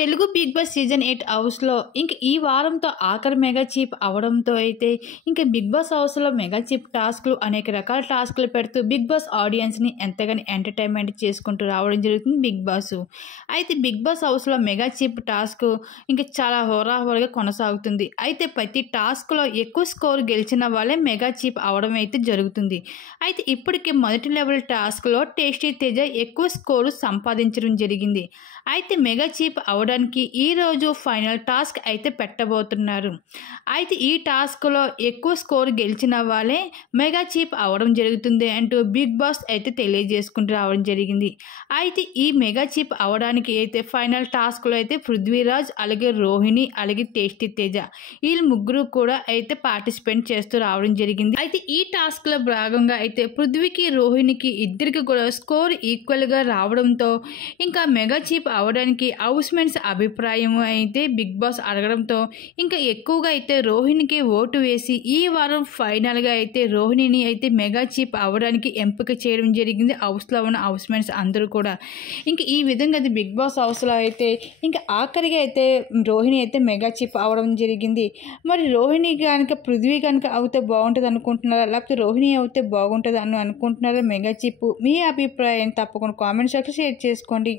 Telugu big boss season 8 హౌస్లో ఇంక ఈ వారంతో ఆఖరి మెగా చీఫ్ అవడంతో అయితే ఇంకా బిగ్ బాస్ హౌస్లో మెగా చీఫ్ టాస్క్లు అనేక రకాల టాస్క్లు పెడుతూ బిగ్ బాస్ ఆడియన్స్ని ఎంతగానో ఎంటర్టైన్మెంట్ చేసుకుంటూ రావడం జరుగుతుంది బిగ్ బాస్. అయితే బిగ్ బాస్ హౌస్లో మెగా చీఫ్ టాస్క్ ఇంకా చాలా హోరాహోరుగా కొనసాగుతుంది. అయితే ప్రతి టాస్క్లో ఎక్కువ స్కోర్ గెలిచిన వాళ్ళే మెగా చీఫ్ అవడం అయితే జరుగుతుంది. అయితే ఇప్పటికే మొదటి లెవెల్ టాస్క్లో టేస్టీ తేజ ఎక్కువ స్కోరు సంపాదించడం జరిగింది. అయితే మెగా చీఫ్ అవడానికి ఈరోజు ఫైనల్ టాస్క్ అయితే పెట్టబోతున్నారు. అయితే ఈ టాస్క్లో ఎక్కువ స్కోర్ గెలిచిన వాళ్ళే మెగా చీఫ్ అవడం జరుగుతుంది అంటూ బిగ్ బాస్ అయితే తెలియజేసుకుంటూ రావడం జరిగింది. అయితే ఈ మెగా చీఫ్ అవడానికి అయితే ఫైనల్ టాస్క్లో అయితే పృథ్వీరాజ్, అలాగే రోహిణి, అలాగే టేస్టీ తేజ వీళ్ళు ముగ్గురు కూడా అయితే పార్టిసిపేట్ చేస్తూ రావడం జరిగింది. అయితే ఈ టాస్క్లో భాగంగా అయితే పృథ్వీకి, రోహిణికి ఇద్దరికి కూడా స్కోర్ ఈక్వల్గా రావడంతో ఇంకా మెగా చీఫ్ అవడానికి హౌస్మేట్స్ అభిప్రాయం అయితే బిగ్ బాస్ అడగడంతో ఇంకా ఎక్కువగా అయితే రోహిణికి ఓటు వేసి ఈ వారం ఫైనల్గా అయితే రోహిణిని అయితే మెగా చీఫ్ అవ్వడానికి ఎంపిక చేయడం జరిగింది హౌస్లో ఉన్న హౌస్మేట్స్ అందరూ కూడా. ఇంకా ఈ విధంగా అయితే బిగ్ బాస్ హౌస్లో అయితే ఇంకా ఆఖరిగా అయితే రోహిణి అయితే మెగా చీఫ్ అవ్వడం జరిగింది. మరి రోహిణి కనుక పృథ్వీ కనుక అవుతే బాగుంటుంది అనుకుంటున్నారా, లేకపోతే రోహిణి అవుతే బాగుంటుంది అని అనుకుంటున్నారా మెగా చీఫ్? మీ అభిప్రాయం తప్పకుండా కామెంట్ సెక్షన్ షేర్ చేసుకోండి.